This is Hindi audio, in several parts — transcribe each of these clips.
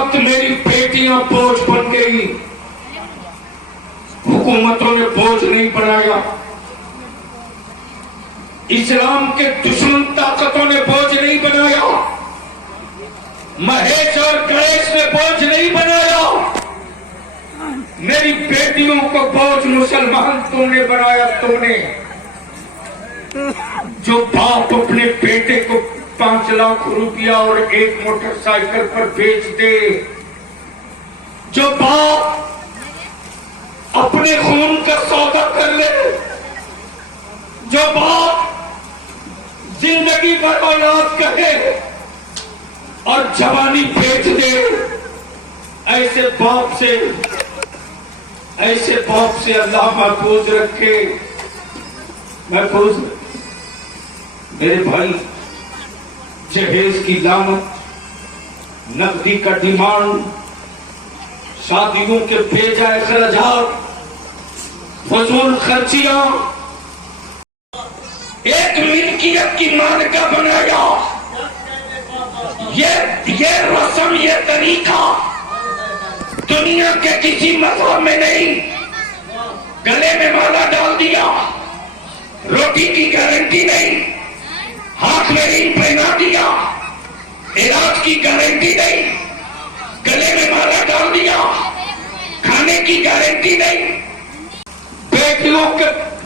वक्त मेरी बेटियां बोझ बन गई। हुकूमतों ने बोझ नहीं बनाया, इस्लाम के दुश्मन ताकतों ने बोझ नहीं बनाया, महेश और गणेश ने बोझ नहीं बनाया। मेरी बेटियों को बोझ मुसलमान तुमने बनाया। तुमने जो बाप अपने बेटे को 5 लाख रुपया और एक मोटरसाइकिल पर बेच दे, जो बाप अपने खून का सौदा कर ले, जो बाप जिंदगी भर औलाद कहे और जवानी बेच दे, ऐसे बाप से अल्लाह महफूज रखे, महफूज रखे। मेरे भाई, जहेज की लानत, नकदी का डिमांड, शादियों के बेजाए खर्चात, फजूल खर्चियां, एक मिल्कियत की मालिका बनाया। ये रस्म, ये तरीका दुनिया के किसी मज़हब में नहीं। गले में माला डाल दिया, रोटी की गारंटी नहीं, हाथ में रिंग पहना दिया, इलाज की गारंटी नहीं, गले में माला डाल दिया, खाने की गारंटी नहीं, बेटियों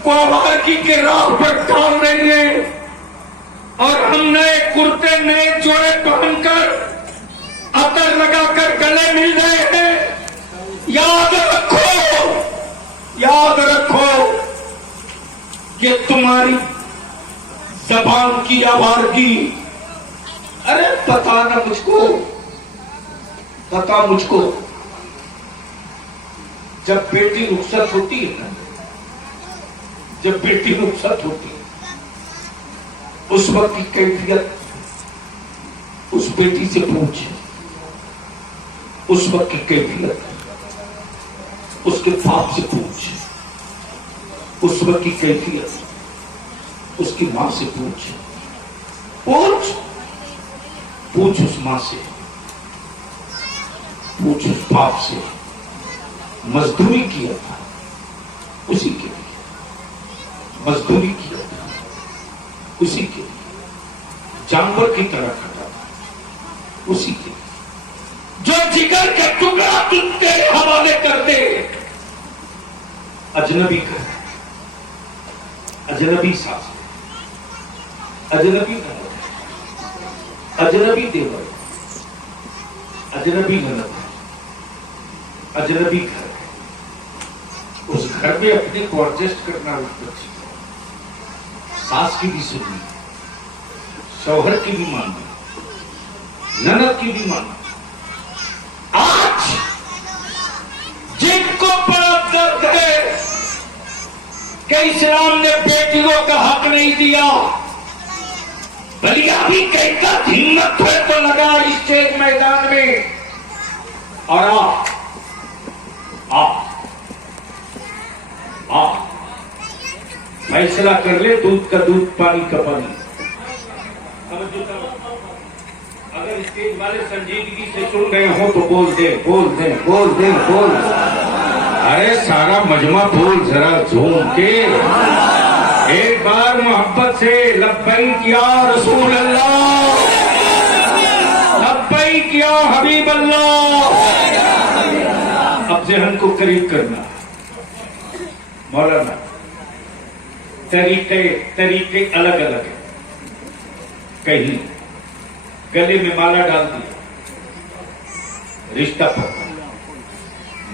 को आवाज़ी के राह पर डाल देंगे और हम नए कुर्ते, नए जोड़े पहनकर, अतर लगाकर गले मिल रहे हैं। याद रखो कि तुम्हारी जबान की आवाज़गी, अरे पता मुझको, जब बेटी रुखसत होती है ना, जब बेटी रुखसत होती है, उस वक्त की कैफियत उस बेटी से पूछ, उस वक्त की कैफियत उसके बाप से पूछ, उस वक्त की कैफियत उसकी मां से पूछ उस मां से, पूछ उस बाप से। मजदूरी किया था उसी के लिए, मजदूरी किया था उसी के लिए, जानवर की तरह खटा था उसी के लिए। जो जिगर का टुकड़ा तुम तेरे हवाले कर दे, अजनबी कर, अजनबी सास, अजनबी घर, अजनबी देवर, अजनबी ननद, अजनबी घर, उस घर में अपने को एडजस्ट करना बच्चे, सास की भी सुननी, शौहर की भी मानना, ननद की भी मानना। आज जिनको बड़ा दर्द है कि इस्लाम ने बेटियों का हक नहीं दिया, बलिया भी कहता हिम्मत हुए तो लगा स्टेज मैदान में और आ फैसला कर ले, दूध का दूध, पानी का पानी। अगर स्टेज वाले संजीदगी से सुन रहे हो तो बोल दे। अरे सारा मजमा बोल जरा झूम के, एक बार मोहब्बत से लब्बैक या रसूल अल्लाह, लब्बैक या हबीब अल्लाह। अब जहन को करीब करना। मौलाना, तरीके अलग अलग है। कहीं गले में माला डाल दिया, रिश्ता पक्का,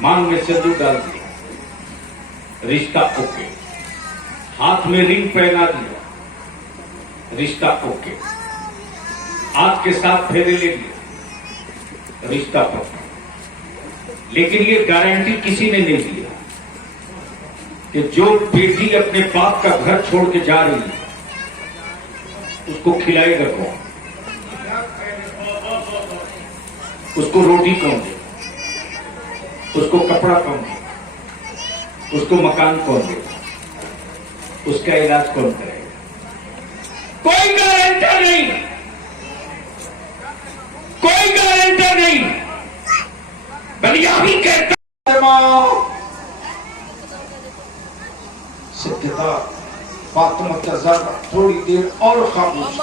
मांग में सिंदूर डाल दिया, रिश्ता ओके, हाथ में रिंग पहना दिया, रिश्ता ओके, हाथ के साथ फेरे ले लिया, रिश्ता पक्का। लेकिन ये गारंटी किसी ने नहीं दिया कि जो बेटी अपने बाप का घर छोड़ के जा रही है उसको खिलाएगा कौन, उसको रोटी कौन दे, उसको कपड़ा कौन दे, उसको मकान कौन दे, उसका इलाज कौन करेगा। कोई गारंटर नहीं, कोई गारंटर नहीं। सैयदा फातिमा ज़हरा थोड़ी देर और खामोश,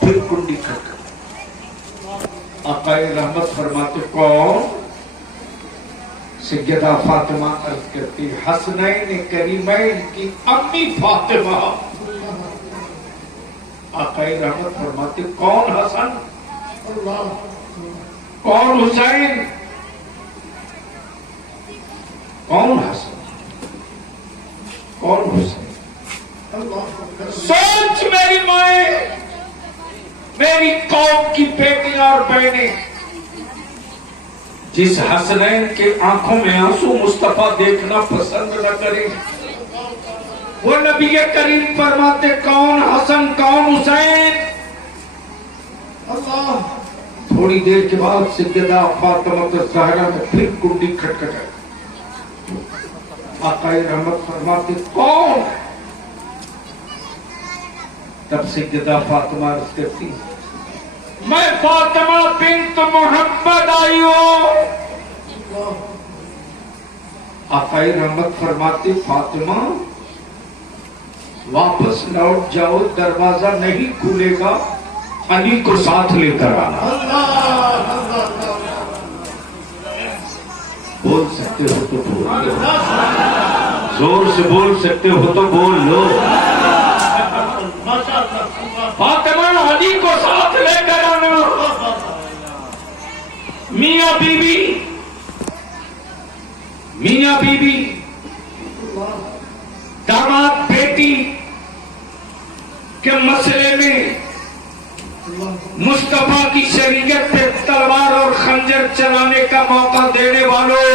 फिर कुंडी खटखटाई। आकाए रहमत फरमाते कौन? सैयदा फातिमा अर्ज करती हसनैन करीमैन की अम्मी फातिमा। आकाए रहमत फरमाते कौन हसन, कौन हुसैन, कौन हसन, कौन हुसैन? सोच मेरी माए, मेरी कौम की बेटियां और बहनें, जिस हसनैन के आंखों में आंसू मुस्तफा देखना पसंद न करें, वो नबी करीम फरमाते कौन हसन, कौन हुसैन? अल्लाह। थोड़ी देर के बाद सैयदा फातिमा ज़हरा ने फिर कुंडी खटखटाई। आकाए रहमत फरमाते कौन? तब सैयदा फातिमा अर्ज करती मैं फातिमा बिन्त मोहम्मद आई हूं। आकाए रहमत फरमाते फातिमा वापस लौट जाओ, दरवाजा नहीं खुलेगा, अली को साथ लेकर आना। बोल सकते हो तो बोल लो, जोर से बोल सकते हो तो बोल लो। फातिमा अली को साथ लेकर आना। मियां बीबी, मियां बीबी, दामाद बेटी के मसले में मुस्तफा की शरीयत पे तलवार और खंजर चलाने का मौका देने वालों,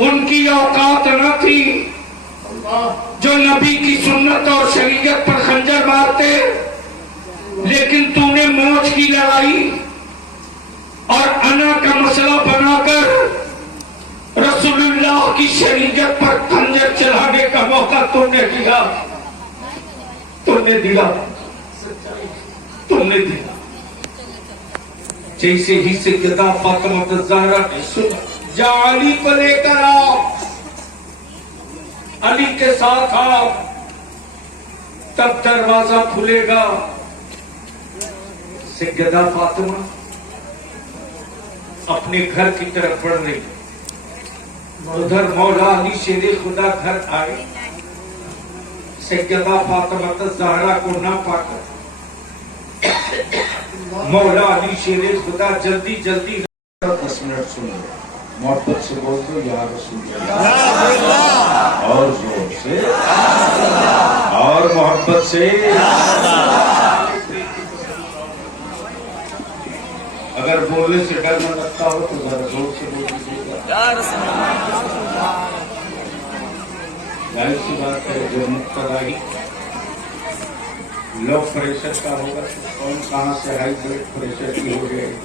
उनकी औकात न थी जो नबी की सुन्नत और शरीयत पर खंजर मारते, लेकिन तूने मौज की लड़ाई और अना का मसला बनाकर रसूलुल्लाह की शरीयत पर खंजर चलाने का मौका तुमने दिया, तुमने दिया, तुमने दिया। जैसे ही सैयदा फातिमा ज़हरा ने सुना जा अली को लेकर आओ, अली के साथ आओ, तब दरवाजा खुलेगा। सैयदा फातिमा अपने घर की तरफ बढ़ रही, उधर मौला अली शेरे खुदा घर आए। सैयदा फातिमा ज़हरा को ना पाकर मौला अली शेरे खुदा जल्दी जल्दी 10 मिनट सुनो, मोहब्बत से बोल दो या रसूल अल्लाह, और जोर से और मोहब्बत से। अगर बोलने से डर न लगता हो तो जरा जोर से बोल दीजिएगा। जाहिर सी बात है जो मुक्तदाही लो प्रेशर का होगा तो कौन कहां से हाई ब्लड प्रेशर की हो जाएगी।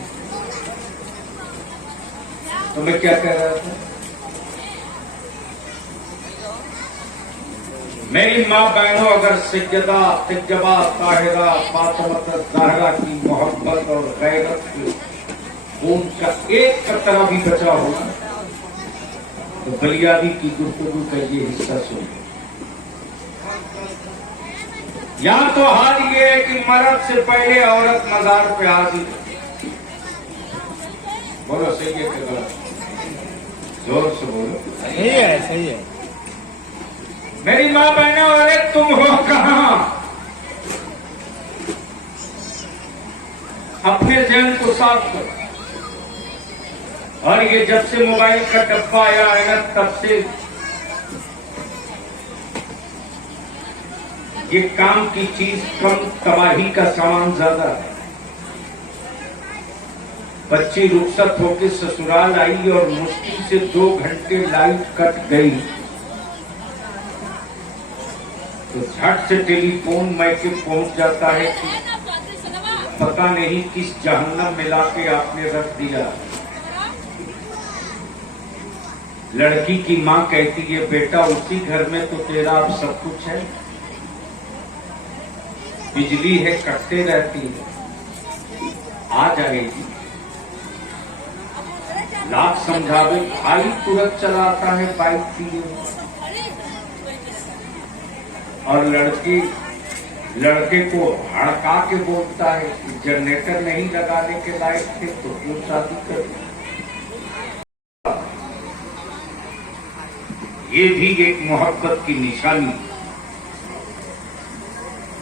तो मैं क्या कह रहा था, मेरी माँ बहनों, अगर सैयदा तैयबा ताहिरा फातिमा ज़हरा की मोहब्बत और गैरत की खून का एक कतरा भी बचा होगा तो बलियादी की गुफ्तगू का ये हिस्सा सुनिए। यहाँ तो हाल ये है कि मर्द से पहले औरत मजार पे हाजिर। बोलो सही है कि गलत? जोर से बोलो। सही है, सही है। मेरी माँ बहनों, अरे तुम हो कहाँ? अपने जहन को साफ करो। और ये जब से मोबाइल का डब्बा आया है ना, तब से ये काम की चीज कम, तबाही का सामान ज्यादा है। बच्ची रुखसत होकर ससुराल आई और मुश्किल से 2 घंटे लाइट कट गई तो झट से टेलीफोन मैके पहुंच जाता है कि पता नहीं किस जहन्नम में लाके आपने रख दिया। लड़की की माँ कहती है बेटा उसी घर में तो तेरा अब सब कुछ है, बिजली है कटते रहती है, आ जाएगी। लाख समझावे भाई तुरंत चला आता है बाइक के लिए। और लड़की लड़के को हड़का के बोलता है कि जनरेटर नहीं लगाने के लायक थे तो क्यों शादी कर। ये भी एक मोहब्बत की निशानी,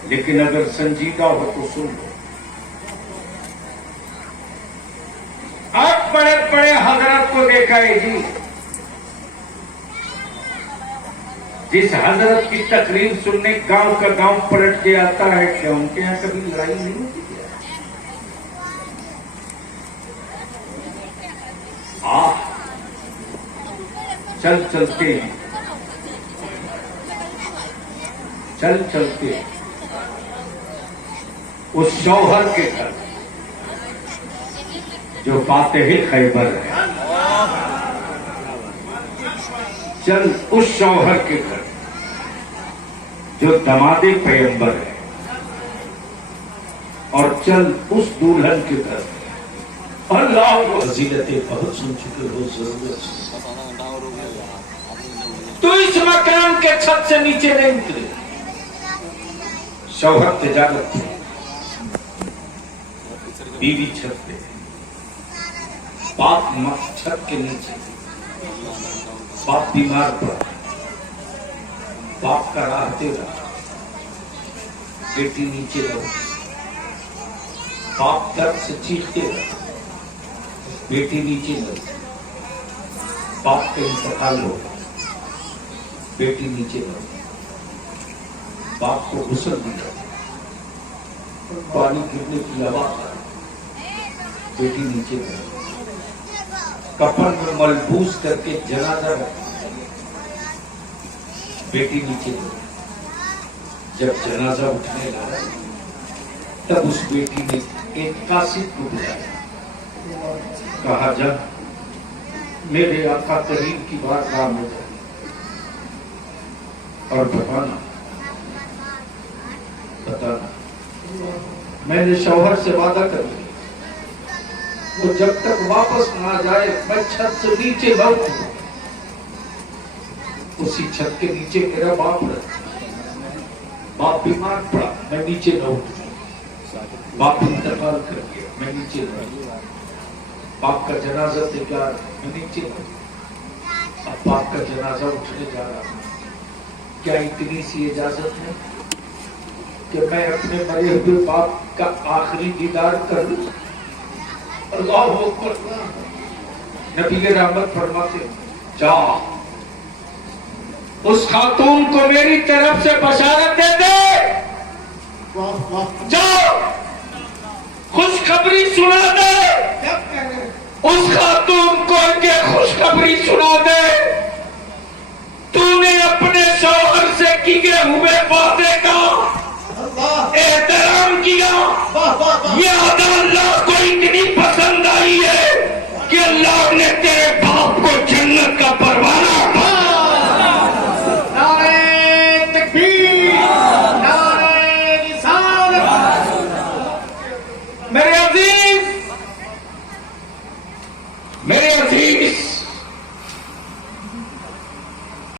लेकिन अगर संजीदा हो तो सुन लो। अब बड़े बड़े हजरत को देखा है जी, जिस हजरत की तकरीर सुनने गांव का गांव पलट के आता है, क्या उनके यहां कभी लड़ाई नहीं होती क्या? चल चलते हैं, चल चलते हैं उस शौहर के घर जो फातेह खैबर है। चल उस शौहर के घर जो दमादे पैगंबर है, और चल उस दुल्हन के घर। अल्लाह फजीलतें बहुत सुन चुके हो, जरूरत तो इस मकान के छत से नीचे नहीं उतरे। शौहर तिजारत थे, बीवी छत पे, बाप छत के नीचे। बाप बीमार पड़ा, बाप का राहते रहा, बेटी नीचे रहो। बाप दर्द से चीखते रहा, बेटी नीचे रहो। बाप का इंतकाल हो, बेटी नीचे रहो। बाप को गुस्ल दिया, पानी गिरने की आवाज आई, बेटी नीचे रहो। कफन में मलबूस करके जनाजा रखा, बेटी नीचे रहो। जब जनाजा उठने लगा तब उस बेटी ने एक कासिद को बुलाया, कहा जा मेरे आका करीम की बारगाह में जा और बताना मैंने शौहर से वादा कर लिया, वो जब तक वापस ना जाए मैं छत से नीचे न उठूं। उसी छत के नीचे मेरा बाप रहता, बाप बीमार पड़ा, मैं नीचे न उठूं। बाप इंतकाल कर गया, मैं नीचे न उठूं। बाप का जनाजा तैयार, मैं नीचे न उठूं। अब बाप का जनाजा उठने जा रहा, क्या इतनी सी इजाजत है कि मैं अपने मरे हुए बाप का आखिरी दीदार कर लूं? अल्लाह अकबर। नबी रहमत फरमाते, जा उस खातून को मेरी तरफ से बशारत दे दे, जाओ खुशखबरी सुना दे। उस खातून को के खुशखबरी सुना दे, तूने अपने शौहर से किए हुए वादे का एहतराम किया, ये